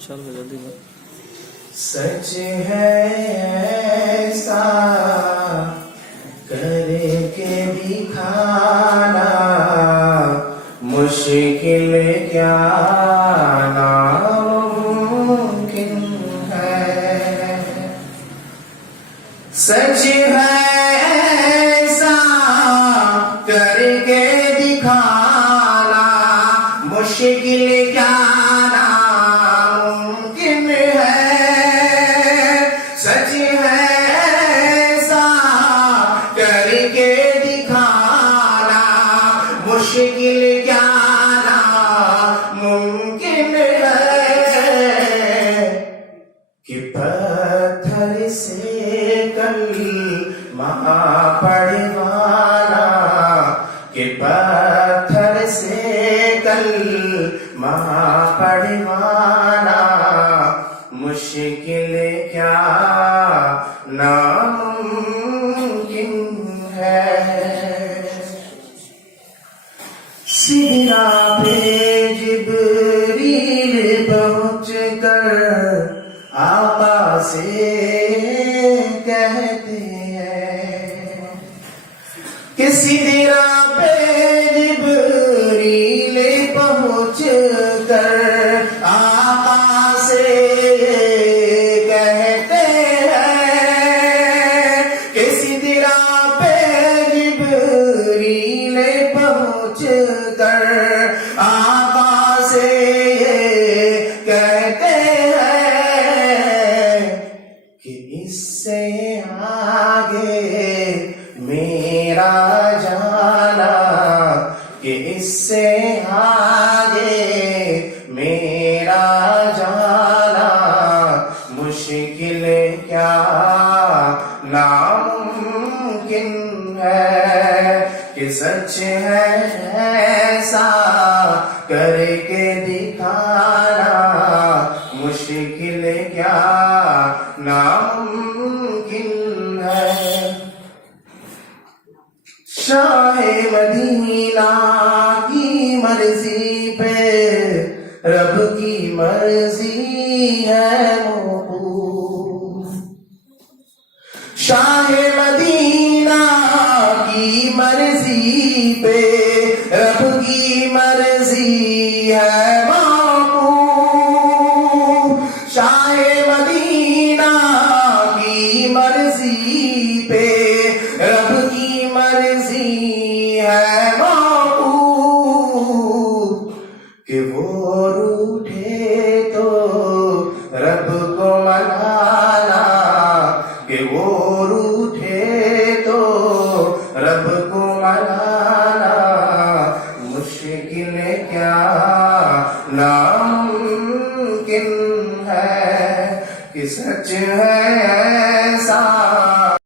چل جلدی میں سچ ہے ایسا کر کے دکھانا مشکل کیا ناممکن ہے. سچ ہے ایسا کر کے دکھانا مشکل کیا سچ ہے ایسا کر کے دکھانا مشکل کیا ناممکن ہے کہ پتھر سے کلمہ پڑھوانا کہ پتھر سے کلمہ پڑھوانا مشکل کیا ناممکن ہے. سدرا پہ جبریل پہنچ کر آقا سے کہتے ہیں کہ سدرا پہ جبریل پہنچ کر آقا سے کہتے ہیں کہ سدرا پہ جبریل پہنچ کر آقا سے کہتے ہیں کہ اس سے آگے میرا جانا کہ اس سے آگے میرا جانا مشکل کیا ناممکن ہے کہ سچ ہے ایسا کر کے دکھانا مشکل کیا ناممکن ہے. شاہ مدینہ کی مرضی پہ رب کی مرضی ہے موقوف. شاہ مدینہ کی مرضی پہ رب کی مرضی ہے موقوف. شاہ مدینہ کی مرضی پہ رب کی مرضی ہے موقوف کہ وہ روٹھے تو رب کو منانا کہ وہ روٹھے تو رب کو منانا مشکل کیا ناممکن ہے کہ سچ ہے